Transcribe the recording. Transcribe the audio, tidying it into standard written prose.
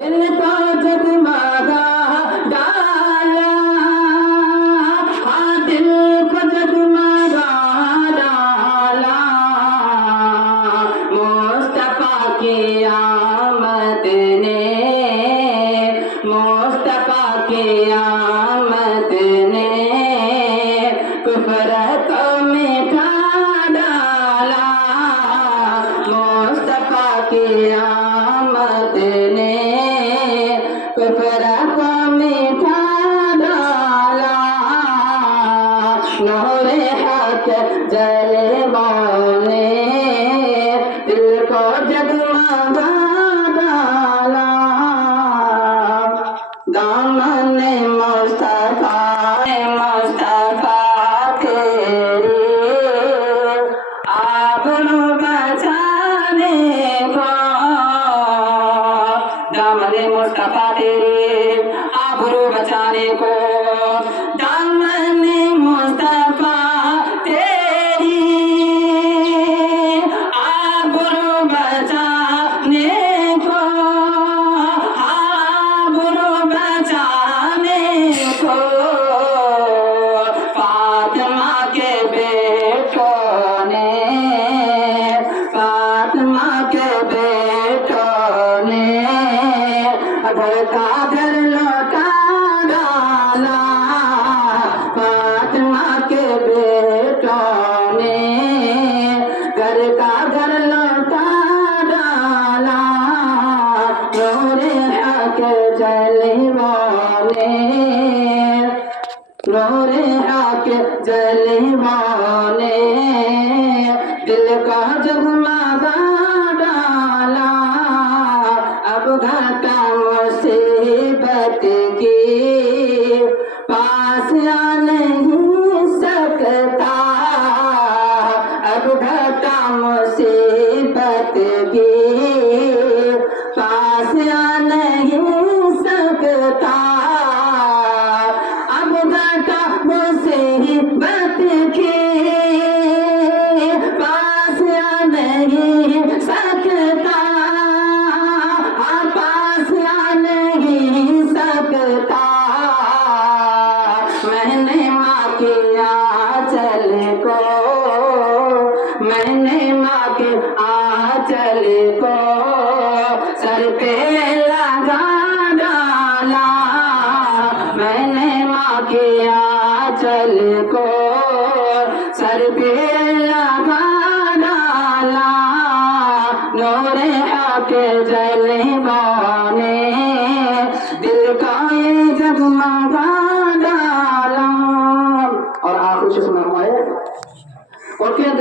दिल को जगमगा डाला, हाँ दिल को जगमगा डाला, मुस्तफा की आमद ने, मुस्तफा की आमद ने कुफ्र को मिटा डाला, मुस्तफा की आमद ने कुफ्र को मिटा डाला, नूरे हक जलवाने दिल को जगमगा डाला, दामन मुस्तफा मुस्तफा तेरी आबरू बचाने को, दामन मुस्तफा तेरी आबरू बचाने को, दामन मुस्तफा तेरी आबरू बचाने को, आबरू बचाने को, फातिमा के बेटों ने, फातिमा के बेटों ने घर का घर लौटा डाला, फातिमा के बेटों ने घर का घर लौटा डाला, नूरे हक जलवाने, नूरे हक जलवाने दिल का जगमगा डाला, अब घटा मुसीबत की पास आ नहीं सकता, अब घटा मुसीबत की पास आ नहीं सकता, अब घटा मुसीबत की पास आ नहीं सकता, पास आ नहीं सकता, मैंने माँ के आंचल को, मैंने माँ के आंचल को सर पे लगा डाला, मैंने माँ के आंचल को सर पे लगा डाला, नूरे हक जलवाने दिल का ये जगमगा डाला। और आखिर से सुना हुआ है और क्या